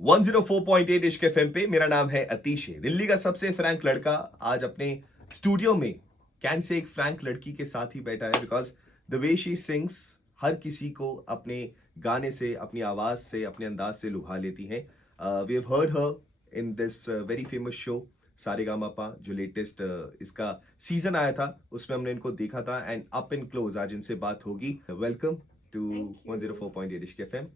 104.8 इश्क एफएम पे मेरा नाम है अतीश है, दिल्ली का सबसे फ्रैंक लड़का आज अपने स्टूडियो में कैन से एक फ्रैंक लड़की के साथ ही बैठा है because the way she sings हर किसी को अपने गाने से, अपनी आवाज से, अपने अंदाज से लुभा लेती हैं. We have heard her in this very famous show Sa Re Ga Ma Pa जो लेटेस्ट इसका सीजन आया था उसमें हमने इनको देखा था एंड अप इन क्लोज आज इनसे बात होगी. वेलकम टू 104.8 इश्क एफएम.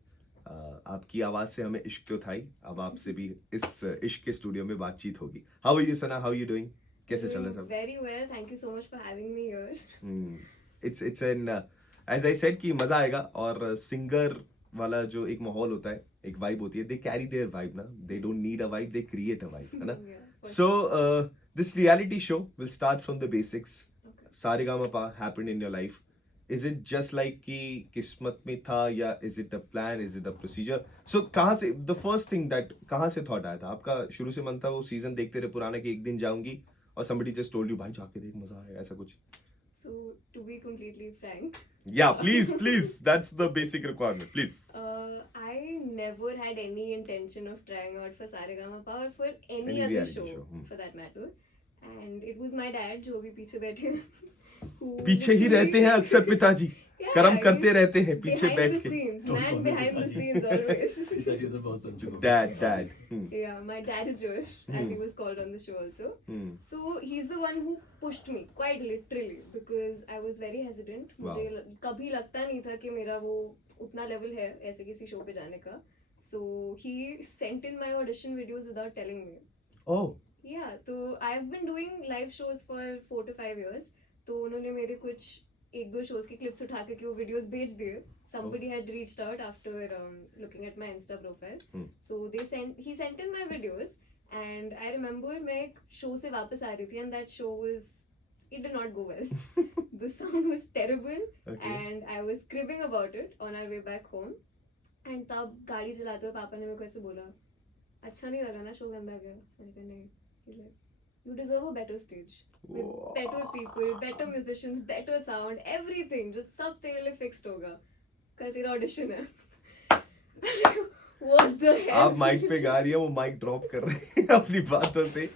आपकी आवाज से हमें इश्क तो था ही, अब आपसे भी इस इश्क के स्टूडियो में बातचीत होगी. How are you Sana, how are you doing, कैसे चल रहा है सब? Very well. Thank you so much for having me here. It's an as I said कि मजा आएगा. और सिंगर वाला जो एक माहौल होता है, एक वाइब होती है, दे कैरी देयर वाइब ना, they don't need a vibe, they create a vibe, है ना? Yeah, for so this reality show will start from the basics. Okay. Sa Re Ga Ma Pa happened in your life. Is it just like कि किस्मत में था या is it a plan, is it a procedure? So कहाँ से the first thing that कहाँ से thought आया था आपका? शुरू से मन था वो सीजन देखते रहे पुराना कि एक दिन जाऊंगी और somebody just told you भाई जाके देख मजा आएगा, ऐसा कुछ? So, to be completely frank, Yeah, please, that's the basic requirement, please. I never had any intention of trying out for Saregama or for any Any other reality show, show, for that matter. And it was my dad, जो भी पीछे बैठे हैं, who पीछे ही literally- रहते हैं अक्सर पिताजी. Yeah, कर्म he's करते रहते हैं पीछे behind बैठ the के. scenes, Don't man call me behind the Piताji. scenes always. पिताजी तो बहुत सुन चुका हूँ. Dad. Yeah, my dad is Jewish, as he was called on the show also. So he's the one who pushed me quite literally because I was very hesitant. Wow. मुझे कभी लगता नहीं था कि मेरा वो उतना लेवल है ऐसे किसी शो पे जाने का. So he sent in my audition videos without telling me. Oh, Yeah, तो I've been doing live shows for 4 to 5 years. तो उन्होंने मेरे कुछ एक दो shows की clips उठा के वो videos भेज दिए. Somebody had reached out after looking at my Insta profile. So he sent in my videos and I remember मैं एक show से वापस आ रही थी and that show it did not go well. The sound was terrible okay. and I was cribbing about it on our way back home. And तब गाड़ी चलाते हुए पापा ने मेरे को ऐसे बोला, अच्छा नहीं लगा ना शो गंदा गया? मैंने कहा नहीं. He's like, you deserve a better stage with better people, better musicians, better sound, everything. just सब तेरे लिए fixed होगा. कल तेरा ऑडिशन है. What the hell? आप माइक पे गा रही है, वो माइक ड्रॉप कर रहे हैं अपनी बातों से.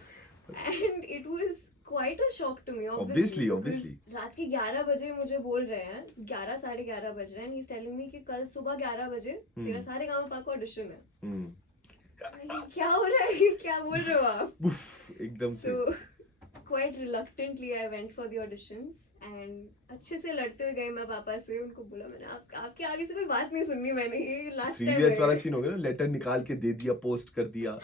And it was quite a shock to me. Obviously. because रात के 11 बजे मुझे बोल रहे हैं, 11 साढ़े 11 बज रहे हैं. He's telling me कि कल सुबह 11 बजे तेरा सारेगामापा का ऑडिशन है. क्या हो रहा है? क्या बोल रहे हो आप? उफ, एकदम से. So quite reluctantly I went for the auditions and अच्छे से लड़ते हुए गए मैं पापा से. उनको बोला मैंने आपके आगे से कोई बात नहीं सुननी मैंने, ये लास्ट टाइम सीरियस वाला सीन हो गया ना, लेटर निकाल के दे दिया, पोस्ट कर दिया.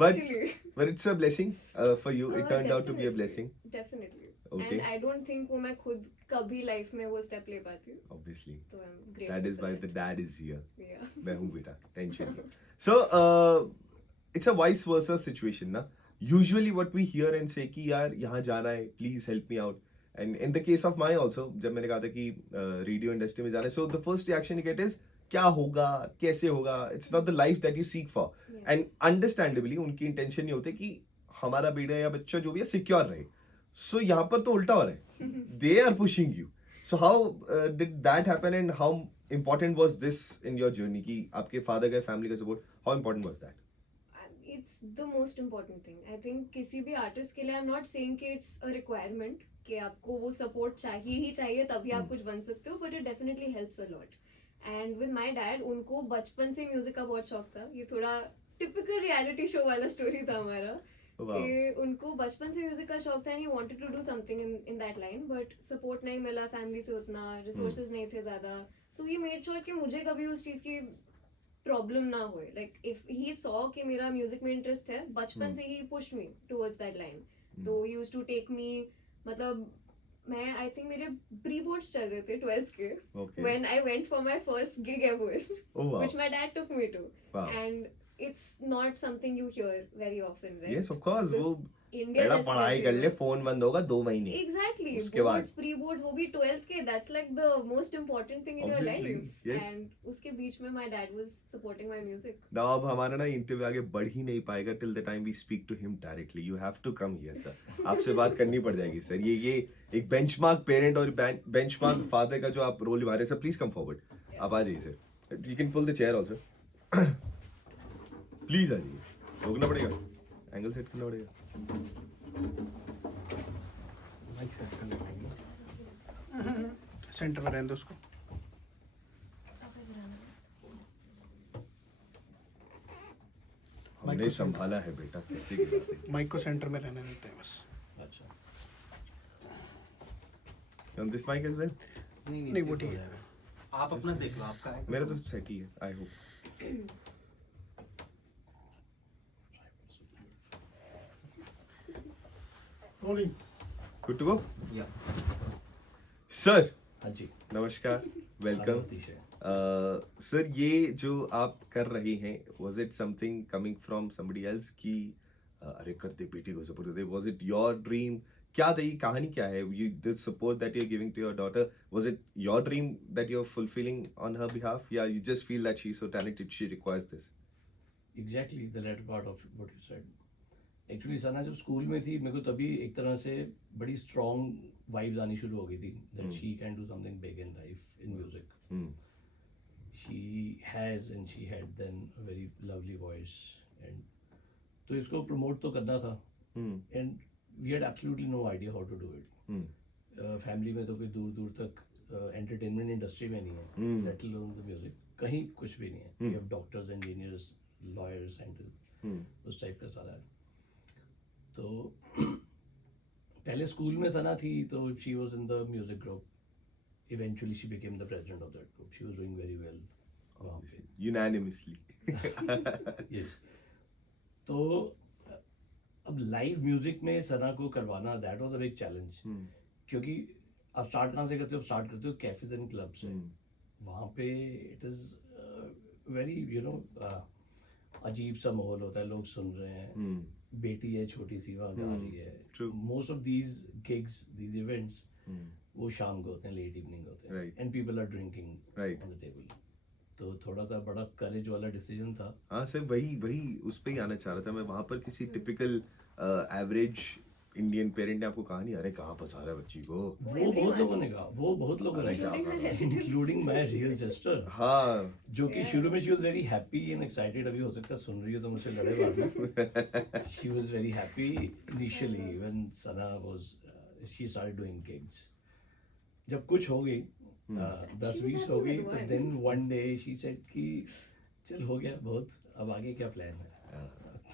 actually But it's a blessing for you. It turned out to be a definitely, blessing. definitely. Okay. And I don't think वो मैं खुद कभी लाइफ में वो स्टेप ले पाती हूँ. Obviously. तो I'm grateful That is for why that. the dad is here. Yeah. मैं हूँ बेटा, tension. So it's a vice versa situation ना. Usually what we hear and say कि यार यहाँ जाना है, please help me out. And in the case of mine also, जब मैंने कहा था कि रेडियो इंडस्ट्री में जाना है, so the first reaction you get is क्या होगा, कैसे होगा? It's not the life that you seek for. Yeah. And understandably उनकी intention ये होती है कि हमारा बेटा या बच्चा जो भी है सिक्योर रहे. So यहाँ पर तो उल्टा हो रहा है. They are pushing you. So how did that happen and how important was this in your journey कि आपके father का family का support, how important was that? It's the most important thing. I think किसी भी artist के लिए I'm not saying कि it's a requirement कि आपको वो support चाहिए ही चाहिए तभी आप कुछ बन सकते हो, but it definitely helps a lot. And with my dad, उनको बचपन से म्यूजिक का बहुत शौक था. ये थोड़ा टिपिकल रियलिटी शो वाला स्टोरी था हमारा. Wow. कि उनको बचपन से म्यूजिक का शौक था and he wanted to do something in that line, but support नहीं मिला फैमिली से उतना, resources नहीं थे ज़्यादा. So he made sure कि मुझे कभी उस चीज़ की प्रॉब्लम ना हो. लाइक इफ ही सॉ कि मेरा म्यूजिक में इंटरेस्ट है बचपन से, he pushed me towards that line. तो he used to take me, मतलब मैं आई थिंक मेरे प्री बोर्ड्स चल रहे थे 12th के Okay. When I went for my first gig ever Oh wow. Which my dad took me to. Wow. And it's not something you hear very often, right? Yes, of course. Just वो India पहला जैसे पढ़ाई कर ले, phone बंद होगा 2 महीने. Exactly. उसके बाद बोर्ड्स, प्री बोर्ड्स, वो भी 12th के. That's like the most important thing in your Obviously, life. yes. And उसके बीच में my dad was supporting my music. Now अब हमारा ना इंटरव्यू आगे बढ़ ही नहीं पाएगा till the time we speak to him directly. You have to come here, sir. आपसे बात करनी पड़ जाएगी सर. ये एक बेंचमार्क पेरेंट और बेंचमार्क फादर का जो आप रोल निभा रहे हैं सर, प्लीज कम फॉरवर्ड. आप आ जाइए sir. You can pull the chair also. Please आ जाइए, रोकना पड़ेगा, एंगल सेट करना पड़ेगा। माइक सेट करने पाएंगे। सेंटर में रहने दो उसको। हमने को संभाला है बेटा, कैसे गिरा देंगे। माइक को सेंटर में रहने देते हैं बस। अच्छा On this mic as well? नहीं, वो ठीक है। आप अपना देख लो, आपका है। मेरा तो सेट ही है, I hope. Rolling. Good to go yeah sir. हाँ जी, नमस्कार, वेलकम अतीश है। सर। ये जो आप कर रहे हैं, was it something coming from somebody else की अरे कर दे बेटी को सपोर्ट कर दे, वाज इट योर ड्रीम? क्या था, ये कहानी क्या है? You this support that you are giving to your daughter, was it your dream that you are fulfilling on her behalf, या you just feel that she is so talented she requires this? Exactly the latter part of what you said. Actually सना जब school में थी, मेरे को तभी एक तरह से बड़ी स्ट्रॉन्ग वाइब्स आनी शुरू हो गई थी that she can do something big in life in music. she has and she had then a very lovely voice, and तो इसको प्रमोट तो करना था, and we had absolutely no idea how to do it। Family में तो कोई दूर दूर तक एंटरटेनमेंट इंडस्ट्री में नहीं है, लेट अलोन द म्यूजिक, कहीं कुछ भी नहीं है। We have doctors, engineers, lawyers and उस टाइप का सारा है। तो पहले स्कूल में सना थी, तो she was in the music group. Eventually, she became the president of that group. She was doing very well. Unanimously. Yes. तो अब लाइव म्यूजिक में सना को करवाना, that was a big challenge. क्योंकि आप स्टार्ट कहाँ से करते हो? आप स्टार्ट करते हो कैफेज एंड क्लब से। वहाँ पे इट इज वेरी अजीब सा माहौल होता है, लोग सुन रहे हैं, बेटी है छोटी सी वहाँ गा रही है। Most of these gigs, these events वो शाम को होते हैं, लेट इवनिंग होते हैं, and people are drinking on the table. तो थोड़ा सा बड़ा करेज वाला डिसीजन था। हाँ सर, वही उस पे ही आना चाह रहा था मैं। वहां पर किसी टिपिकल एवरेज इंडियन पेरेंट ने आपको कहा नहीं, अरे कहाँ फंसा रहा है बच्ची को? वो बहुत लोगों ने कहा, वो बहुत लोगों ने कहा, इंक्लूडिंग माय रियल सिस्टर। हाँ, जो कि शुरू में she was very happy and excited. अभी हो सकता है सुन रही हो तो मुझसे लड़े बाद में। She was very happy initially when Sana was she started doing gigs. जब कुछ हो गई 10-20 हो गई, तो then one day she said कि चल हो गया बहुत, अब आगे क्या प्लान है?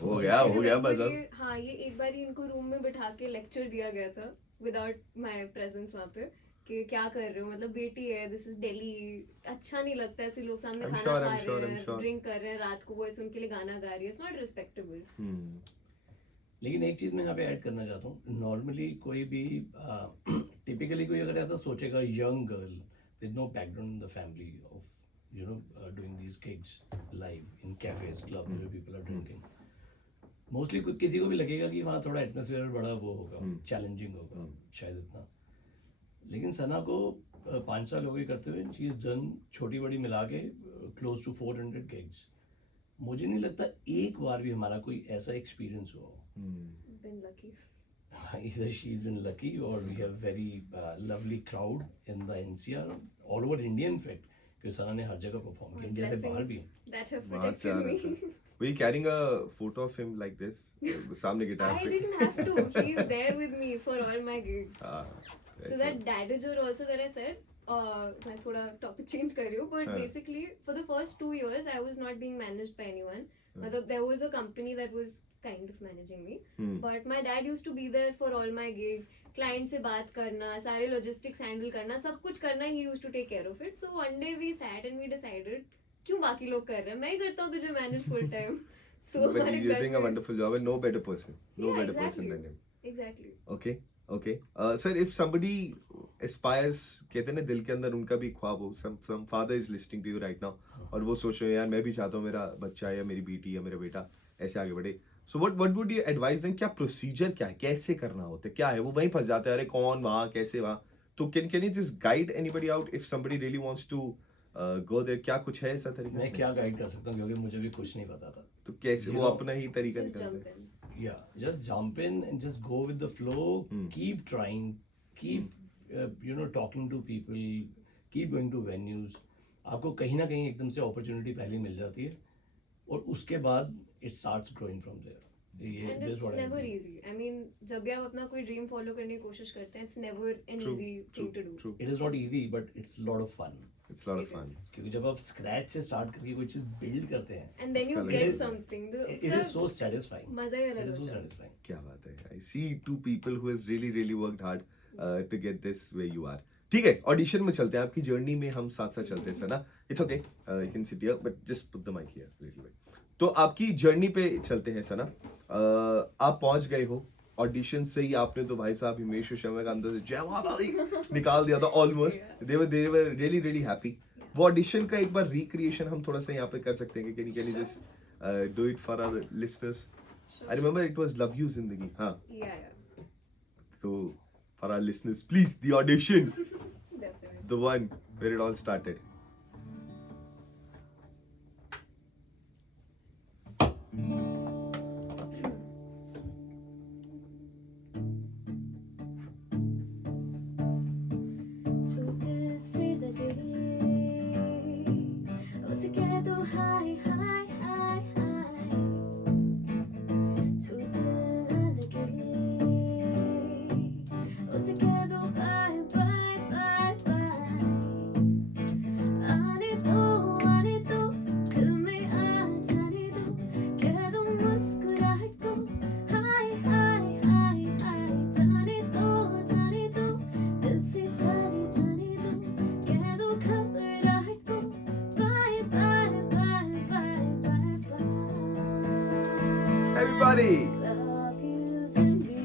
हो गया मजा। हाँ, ये एक बार ही इनको रूम में बिठा के लेक्चर दिया गया था विदाउट माय प्रेजेंस वहाँ पे, कि क्या कर रहे हो, मतलब बेटी है, दिस इज दिल्ली, अच्छा नहीं लगता ऐसे लोग सामने खाना खा रहे हैं, ड्रिंक कर रहे हैं, रात को वॉइस उनके लिए गाना गा रही है, इट्स नॉट रिस्पेक्टेबल। लेकिन एक चीज़ मैं यहाँ पे ऐड करना चाहता हूँ। नॉर्मली कोई भी टिपिकली कोई अगर ऐसा सोचेगा, young girl with no background in the family of doing these gigs live in cafes club where people are drinking, mostly किसी को भी लगेगा कि वहाँ थोड़ा एटमोसफियर बड़ा वो होगा, चैलेंजिंग होगा शायद इतना। लेकिन सना को 5 साल हो गए करते हुए, शी इज डन छोटी बड़ी मिला के क्लोज टू 400 गिग्स। मुझे नहीं लगता एक बार भी हमारा कोई ऐसा एक्सपीरियंस हुआ। Been lucky. Either she's been lucky or we have very lovely crowd in the NCR, all over India in fact, क्योंकि सना ने हर जगह परफॉर्म किया, इंडिया से बाहर भी। That have protected me. Were you carrying a photo of him like this? सामने guitar I पे? didn't have to. He's there with me for all my gigs. So that dadager also that I said, मैं थोड़ा topic change कर रही हूँ, but basically for the first 2 years I was not being managed by anyone. मतलब there was a company that was kind of managing me, but my dad used to be there for all my gigs. Client से बात करना, सारे logistics handle करना, सब कुछ करना, he used to take care of it. So one day we sat and we decided, क्यों बाकी लोग कर रहे हैं, मैं ही करता हूँ तुझे manage full time. So But हमारे you're घर doing a में wonderful job and no better person exactly. than him. Exactly. Okay. Sir, if somebody aspires, कहते हैं ना दिल के अंदर उनका भी ख्वाब हो, some father is listening to you right now, और वो सोच रहे हो यार मैं भी चाहता हूँ मेरा बच्चा या मेरी बेटी या मेरा बेटा ऐसे आगे बढ़े, so what would you advise them? क्या प्रोसीजर क्या है, कैसे करना होता है, क्या है? वो वहीं फंस जाते हैं, अरे कौन वहाँ कैसे वहाँ, तो can you just guide anybody out if somebody really wants to go there? क्या कुछ है ऐसा तरीका? मैं क्या गाइड कर सकता हूँ, क्योंकि मुझे भी कुछ नहीं पता था। तो कैसे वो अपना ही तरीका Just निकालते jump हैं? in. Yeah, just jump in and just go with the flow. Keep trying, keep talking to people, keep going to venues. आपको कहीं ना कहीं एकदम से अपॉर्चुनिटी पहले मिल जाती है, और उसके बाद it starts growing from there. Yeah, And this it's is what I never mean. easy. I mean, जब भी आप अपना कोई ड्रीम फॉलो करने की कोशिश करते हैं, it's never an True, easy true, thing to do. true. It is not easy, but it's a lot of fun. It's a lot of It fun. is. क्योंकि जब आप स्क्रैच से स्टार्ट करके कोई चीज बिल्ड करते हैं, And then you उसका get लगेगा। something. it is so satisfying. मजा ही It अलग is so होता है. satisfying. क्या बात है. I see two people who has really worked hard to get this where you are. ठीक है, ऑडिशन में चलते हैं. आपकी जर्नी में हम साथ साथ चलते हैं सना. It's okay. You can sit here, but just put the mic here a little bit. तो आपकी जर्नी पे चलते हैं सना. आप पहुंच गए हो ऑडिशन से ही. आपने तो भाई साहब हिमेश शर्मा का अंदर से जय माता दी निकाल दिया था almost. They were really happy. वो ऑडिशन का एक बार रिक्रिएशन हम थोड़ा सा यहाँ पे कर सकते हैं. Can you just do it for our listeners. I remember it was love you Zindagi. हाँ, Yeah. तो for our listeners, please, the audition, Definitely. the one where it all started. जो दिल से लगे उसे कह दो हाय हाय हाय हाय. जो दिल ना लगे उसे कह दो बाय बाय बाय बाय. आने दो दिल में आ जाने दो. कह दो मुस्कुराहट को हाय हाय हाय हाय. जाने दो दिल से जाने दो. कह दो घबराहट को bye bye bye bye bye bye. Everybody. Love you जिंदगी.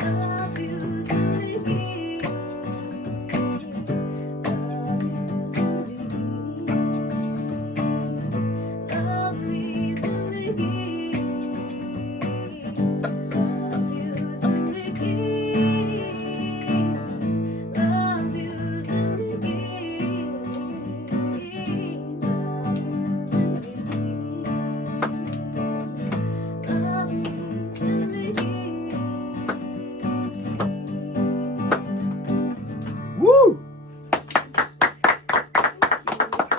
Love you जिंदगी. Love you जिंदगी. Love me जिंदगी. Love you जिंदगी. Love you जिंदगी. Love me जिंदगी. Woo!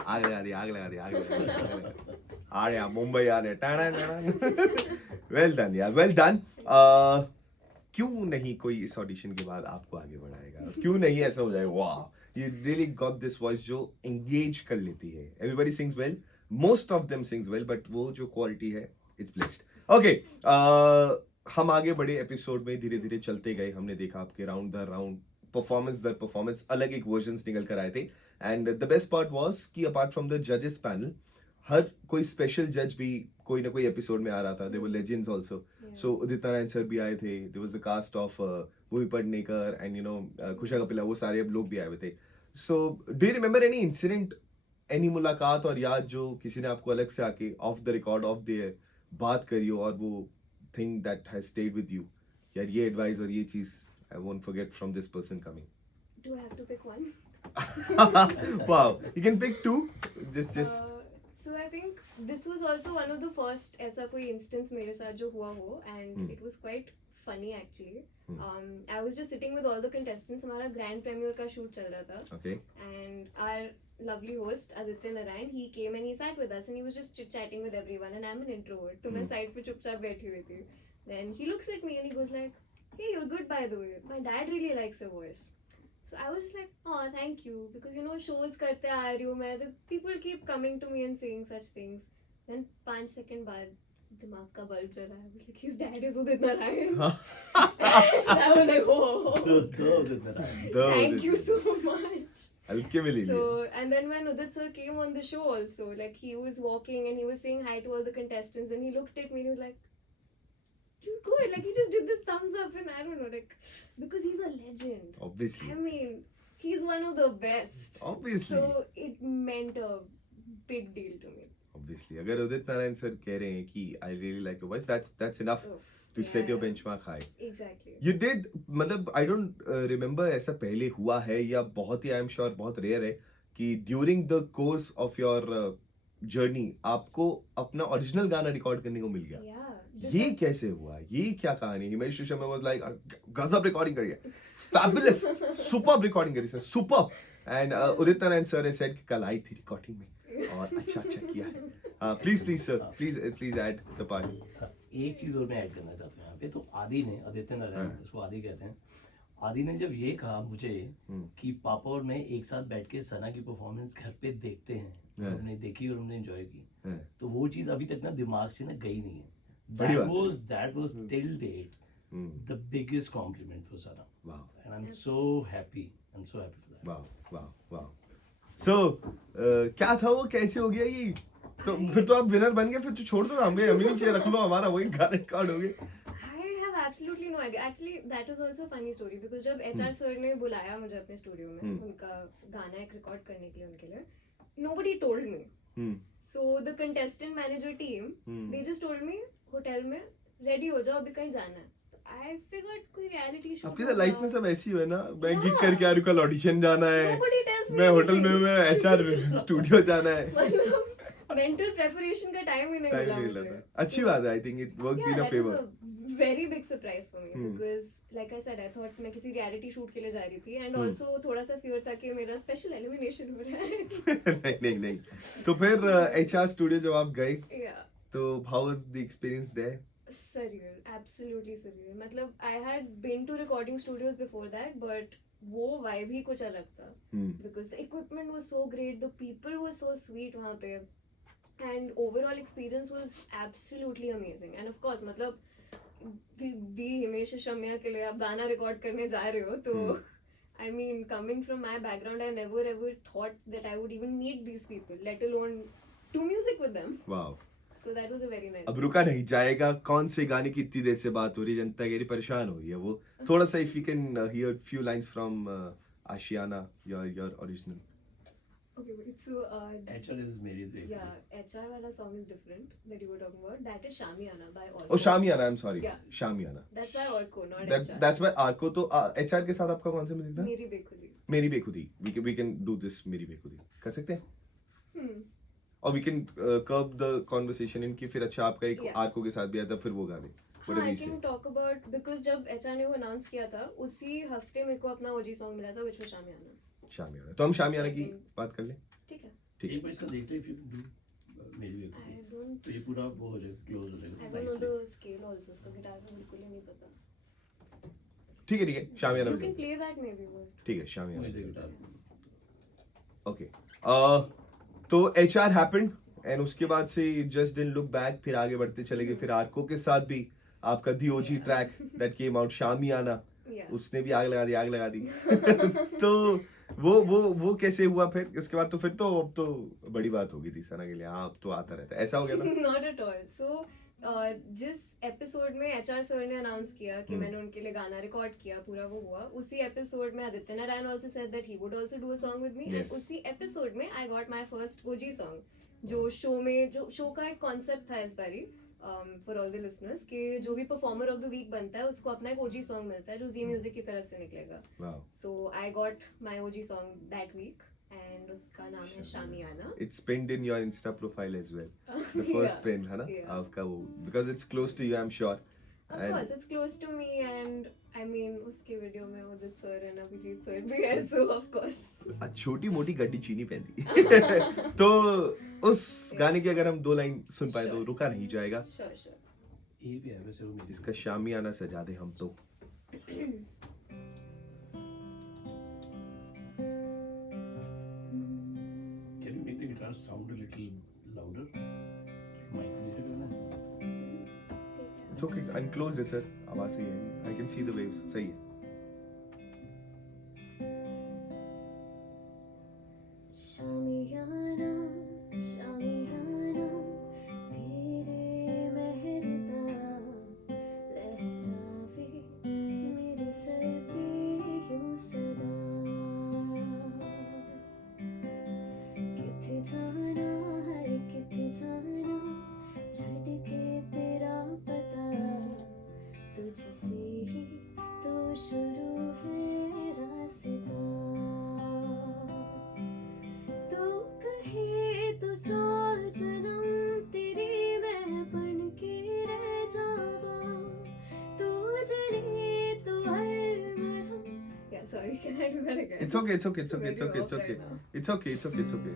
आग लगा दी. आ रहे हैं मुंबई आ रहे हैं. वेल डन यार, वेल डन. क्यों नहीं कोई इस ऑडिशन के बाद आपको आगे बढ़ाएगा? क्यों नहीं ऐसा हो जाएगा? वाह, you really got this voice जो एंगेज कर लेती है. Everybody sings well, most of them sings well, but वो जो क्वालिटी है, इट्स ब्लेस्ड. ओके, हम आगे बढ़े एपिसोड में. धीरे धीरे चलते गए. हमने देखा आपके राउंड दर राउंड, परफॉर्मेंस दर परफॉर्मेंस, अलग एक वर्जन्स निकल कर आए थे. And the best part was कि अपार्ट फ्रॉम द जजेस पैनल, हर कोई स्पेशल जज भी कोई ना कोई एपिसोड में आ रहा था. They were legends also. So Udit Narayan sir भी आए थे. There was the cast of Bhumi Pednekar and you know Kusha Kapila, वो सारे लोग भी आए हुए थे. So do you remember any incident, any मुलाकात और याद जो किसी ने आपको अलग से आके of the record of the बात करी हो और वो thing that has stayed with you, यार ये एडवाइस और ये चीज I won't forget from this person coming? Do I have to pick one? Wow, you can pick two. Just So I think this was also one of the first ऐसा कोई instance मेरे साथ जो हुआ हो, and it was quite funny actually. I was just sitting with all the contestants. हमारा grand premiere का shoot चल रहा था, okay. and our lovely host Aditya Narayan, he came and he sat with us and he was just chit chatting with everyone, and I'm an introvert, तो मैं side पे चुपचाप बैठी हुई थी. Then he looks at me and he goes like, "Hey, you're good by the way. My dad really likes your voice." So I was just like, "Oh, thank you," because you know shows करते आ रही हूँ मैं, people keep coming to me and saying such things. Then 5 second बाद दिमाग का bulb जला. I was like, his dad is Udit Narayan. And I was like, oh, thank you so much. हल्के में ले So, लिया. and then when Udit sir came on the show also, like he was walking and he was saying hi to all the contestants, and he looked at me and he was like, "You're good." Like he just did this thumbs up, and I don't know, like because he's a legend. Obviously. I mean, he's one of the best. Obviously. So it meant a big deal to me. Obviously. अगर उदित Narayan sir कह रहे हैं कि I really like your voice, that's enough Oof. to Yeah, set your yeah. benchmark high. Exactly. You did, मतलब I don't remember ऐसा पहले हुआ है या बहुत ही I am sure बहुत रेयर है कि during the course of your journey आपको अपना ओरिजिनल गाना रिकॉर्ड करने को मिल गया. Yeah. This ये कैसे हुआ? ये क्या कहानी? हिमेश शर्मा वाज लाइक गजब रिकॉर्डिंग करी है, फैबुलस, सुपर्ब रिकॉर्डिंग करी sir, superb. And Udit Narayan sir ने सेड कि कल आई थी रिकॉर्डिंग में और अच्छा किया है. Please sir, please add the part. एक चीज और मैं ऐड करना चाहता हूँ यहाँ पे। तो आदि ने, आदित्य नारायण, हाँ। उसको आदि कहते हैं, आदि ने जब ये कहा मुझे कि पापा और मैं एक साथ बैठ के सना की परफॉर्मेंस घर पे देखते हैं, हाँ। हमने देखी और हमने एंजॉय की, हाँ. तो वो चीज अभी तक ना दिमाग से ना गई नहीं है. बड़ी बात है. That was till date the biggest compliment for Sana, Wow. and I'm so happy. I'm so happy for that. वाह. सो क्या था वो, कैसे हो गया ये? तो फिर तो आप विनर बन गए, फिर तो छोड़ दो, हमें नहीं चाहिए, रख लो, हमारा वही रिकॉर्ड हो गया. I have absolutely no idea. Actually, that is also a funny story because जब HR sir ने बुलाया मुझे अपने स्टूडियो में, उनका गाना एक रिकॉर्ड करने के लिए उनके लिए, nobody told me. So the contestant manager team, they just told me hotel में रेडी हो जाओ, अभी कहीं जाना है. I figured कोई reality show. आपकी लाइफ में सब ऐसी है ना, मैं गिग करके आ रही हूँ, कल ऑडिशन जाना है, Nobody tells me मैं होटल में anything. मैं HR स्टूडियो जाना है. मतलब मेंटल प्रिपरेशन का टाइम ही नहीं Time मिला नहीं मुझे. लगा. अच्छी बात है, I think it worked in a that was favour. a very big surprise for me because like I said I thought मैं किसी reality shoot के लिए जा रही थी and also थोड़ा सा fear था कि मेरा special elimination हो रहा है. नहीं. तो फिर HR स्टूडियो जब आप गए, Yeah. तो how was the experience there? Surreal, absolutely surreal. मतलब I had been to recording studios before that, but वो vibe ही कुछ अलग था. Because the equipment was so great, the people were so sweet वहाँ पे, and overall experience was absolutely amazing. And of course, मतलब दी हिमेश शम्या के लिए आप गाना रिकॉर्ड करने जा रहे हो, तो I mean, coming from my background, I never ever thought that I would even meet these people, let alone do music with them. Wow. So that was a very nice. अब रुका नहीं जाएगा, कौन से गाने की इतनी देर से बात हो रही है, जनता कह रही परेशान हो रही है. वो थोड़ा सा if you can hear few lines from Aashiyana, your original. Okay, wait. So, HR is मेरी देख. yeah, HR वाला song is different that you were talking about. That is Shamiana by Orko. Oh Shamiana, I am sorry, Yeah. Shamiana. That's by Orko, not HR. That's why Orko. तो HR के साथ आपका कौन सा music था? मेरी बेखुदी. मेरी बेखुदी. वी कैन डू दिस, मेरी बेखुदी कर सकते हैं. Hmm. और we can curve the conversation इनकी. फिर अच्छा आपका एक Yeah. आर्को के साथ भी आया था, फिर वो गा दे. हाँ, I can talk about because जब HR ने वो announce किया था, उसी हफ्ते मेरे को अपना OG song मिला था, which was Shamiana. शामियाना. तो हम शामियाना की बात कर लें. ठीक है. ठीक एक बार इसका देख ले if you can do मेरी I बेखुदी. don't. तो ये पूरा वो हो जाएगा, क्लोज हो I जाएगा don't know nicely. the scale also. उसका गिटार का बिल्कुल ही नहीं पता. ठीक है शामियाना. You can play that maybe, but. ठीक है शामियाना. वही देख गिटार. ओके. तो HR हैपेंड एंड उसके बाद से जस्ट डिडंट लुक बैक. फिर आगे बढ़ते चले गए. फिर आर्को के साथ भी आपका the OG track that came out, Shamiana, Yeah. उसने भी आग लगा दी. तो वो कैसे हुआ फिर? इसके बाद तो फिर तो अब तो बड़ी बात हो गई थी सना के लिए. हाँ, अब तो आता रहता है, ऐसा हो गया था. Not at all. So, जिस एपिसोड में HR सर ने अनाउंस किया कि मैंने उनके लिए गाना रिकॉर्ड किया, पूरा वो हुआ, उसी एपिसोड में Aditya Narayan also said that he would also do a song with me. Yes. And उसी एपिसोड में I got my first OG song, जो शो का एक कॉन्सेप्ट था इस बारी, फॉर ऑल द लिसनर्स, कि जो भी परफॉर्मर ऑफ द वीक बनता है उसको अपना एक OG सॉन्ग मिलता है जो जी म्यूजिक की तरफ से निकलेगा. Wow. So I got my OG song that week and उसका नाम है शामियाना. It's pinned in your Insta profile as well. The Yeah. first pin है ना Yeah. आपका वो, because it's close to you, I'm sure. Of course, it's close to me and I mean उसके video में उदित sir and Abhijit sir भी है, so of course. छोटी मोटी गड्डी चीनी पहनती. तो उस गाने की अगर हम 2 लाइन सुन पाए तो Sure. रुका नहीं जाएगा. Sure. ये भी है वैसे वो मेरी. इसका शामियाना सजा दे हम तो. Can you make the guitar sound a little louder? Mic नीचे करना है. It's okay, unclose it sir. आवाज सही है. I can see the waves. सही है. शामियाना शामियाना तेरे महरता लहरावे मेरे सर पे यूं सदा किथे जाना है किथे जाना झटके तेरा पता तुझसे ही तो शुरू है रास्ता तो कहे तो 100 जन्म तेरी मैं बन के रह जावा तो जले तो हर मरहम. Yeah, sorry, can I do that again? It's okay, it's okay, it's okay, it's Very okay, it's off okay. right now. It's okay, it's okay, it's okay.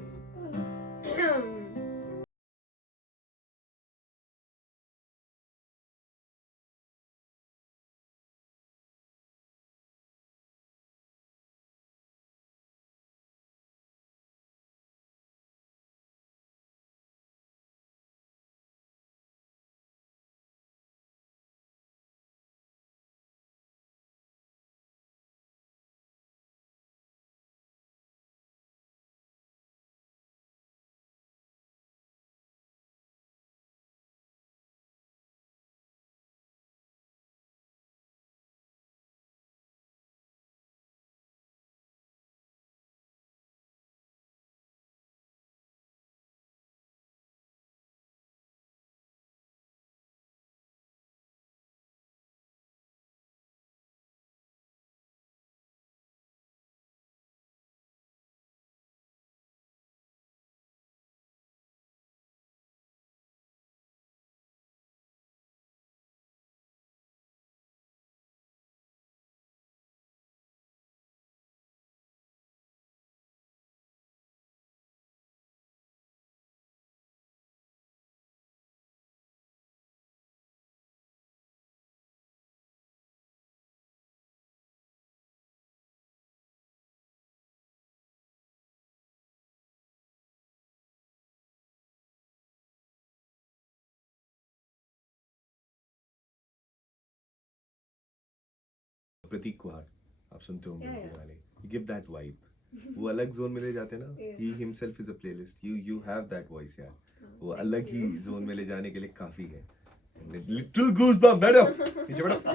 प्रतीक कुहाड़ आप सुनते होंगे Yeah, उनके yeah. गाने गिव दैट वाइब वो अलग zone में ले जाते हैं ना Yeah. He himself is a playlist you have that voice यार वो Thank अलग ही you. जोन में ले जाने के लिए काफी है लिटिल गूज़बम्प मैडम नीचे बैठो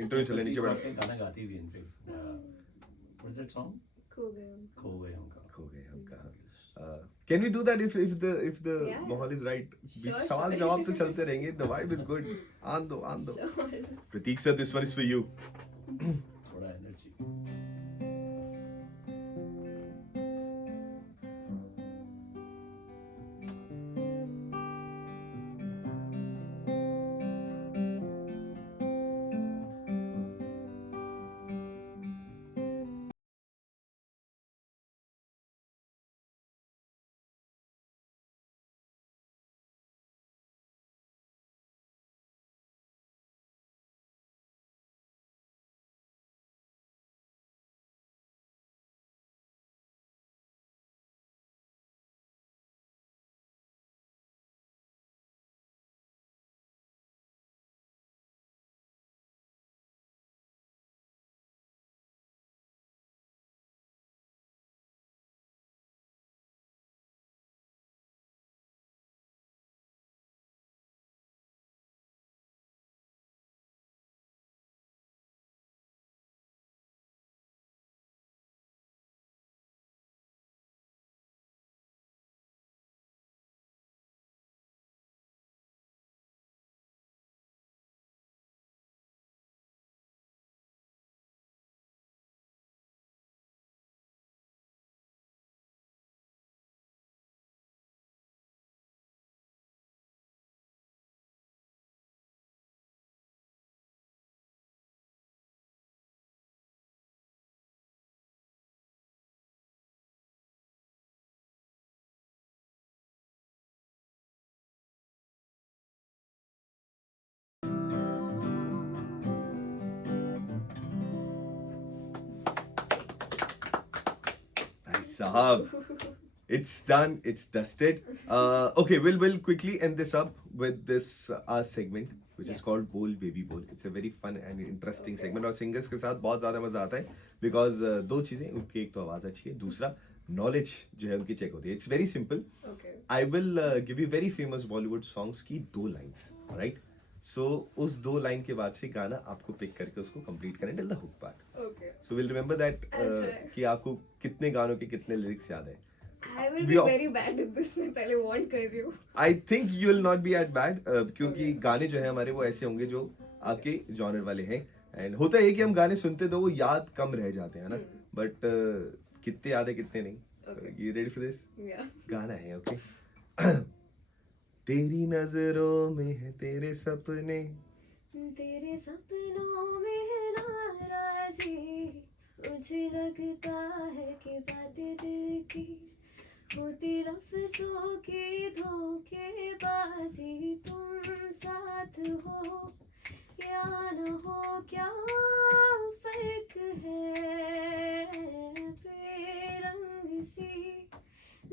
इंटरव्यू चले नीचे बैठो गाना गाती भी in fact what is that song खो गए हम। खो गए हम कहाँ खो गए हम कहाँ can we do that if the Yeah. माहौल इज राइट Sure, सवाल sure. जवाब तो चलते रहेंगे द वाइब इज गुड आन दो Sure. Pratik sir this one is for you थोड़ा एनर्जी भाई साहब it's done it's dusted okay we'll quickly end this up with this our segment which is Yeah. called Bol Baby Bol. It's a very fun and interesting Okay. segment और singers के साथ बहुत ज़्यादा मज़ा आता है because दो चीज़ें उनकी एक तो आवाज़ अच्छी है दूसरा नॉलेज जो है उनकी चेक होती है. It's very simple. Okay. I will give you very famous Bollywood songs की दो लाइंस राइट सो उस दो लाइन के बाद से गाना आपको पिक करके उसको कंप्लीट करें till the hook part Okay. So will remember that I'll try. कि आपको कितने गानों के कितने लिरिक्स याद है. I will We be all- very bad at this. मैं पहले warn कर रही हूँ. I think you will not be that bad क्योंकि Okay. गाने जो है हमारे वो ऐसे होंगे जो आपके जॉनर वाले हैं एंड होता है कि हम गाने सुनते तो वो याद कम रह जाते हैं ना बट कितने याद है कितने नहीं. Okay. You ready for this Yeah. गाना है ओके तेरी नजरों में है तेरे सपने तेरे सपनों में है नाराजी मुझे लगता है कि बातें दिल की होती लफ्जों की धोखेबाजी तुम साथ हो या न हो क्या फर्क है बेरंग सी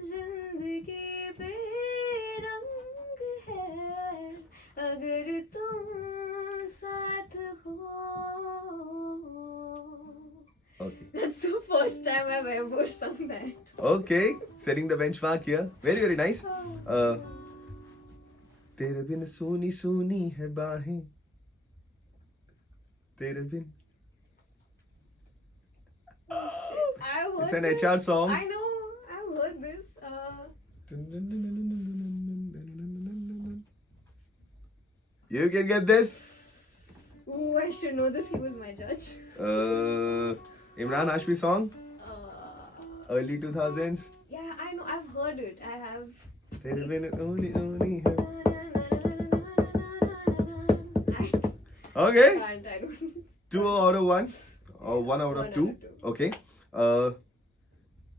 जिंदगी बेरंग है अगर तुम साथ हो. Okay That's the first time I've ever sung that. Okay setting the benchmark here very very nice. तेरे बिन सोनी सोनी है बाहें तेरे बिन I've heard It's an this. HR song. I know. I've heard this. You can get this. Ooh, I should know this. He was my judge. Imran Hashmi song, Uh, early 2000s. yeah, I know. I've heard it. I have. तेरे बिन सोनी है. Okay. I don't. 2 out of 1 or 1 out of 2. One out of two. Okay.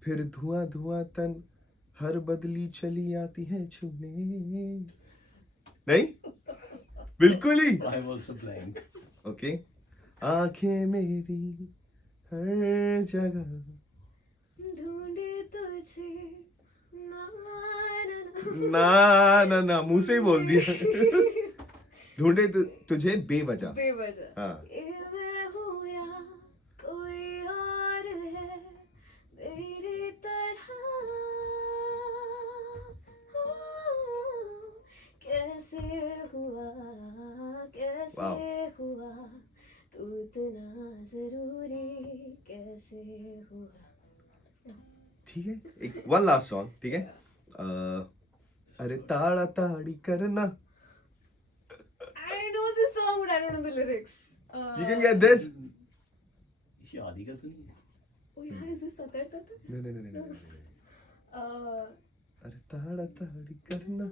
फिर धुआं धुआं तन हर बदली चली आती है छूने. नहीं बिल्कुल ही. I am also blank. Okay. आंखें मेरी हर जगह ढूंढे तुझे ना ना ना ना मुंह से ही बोल दिया. ढूंढे तुझे बेवजह. बेवजह. हाँ. ये मैं हूँ या कैसे हुआ कैसे Wow. हुआ तू इतना जरूरी कैसे हुआ. ठीक है, एक वन लास्ट सॉन्ग, ठीक है. अरे ताड़ा ताड़ी करना. I know this song but I don't know the lyrics. You can get this. शादी का तो नहीं है. Oh yeah, is this Tatar Tatar? No. Uh, अरे ताड़ा ताड़ी करना.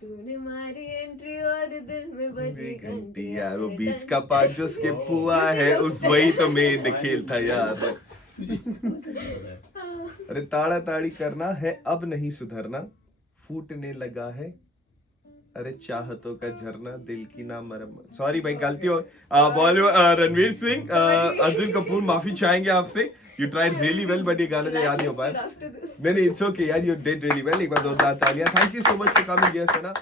तूने मारी एंट्री और दिल में बजी घंटी. यार वो बीच का पार्ट जो स्किप हुआ है उस वही तो मेन खेल था यार. तुझे पता है. अरे ताड़ा ताड़ी करना है अब नहीं सुधरना, फूटने लगा है अरे चाहतों का झरना, दिल की ना मरम्मत. सॉरी भाई गलती हो. बॉलीवुड रणवीर सिंह, अर्जुन कपूर माफी चाहेंगे आपसे. You tried really well but ये गाना जो याद नहीं हो पाया. After this. नहीं इट्स ओके यार, यू डिड रियली वेल. एक बार जोरदार तालियां. Thank you so much for coming. Yes है ना.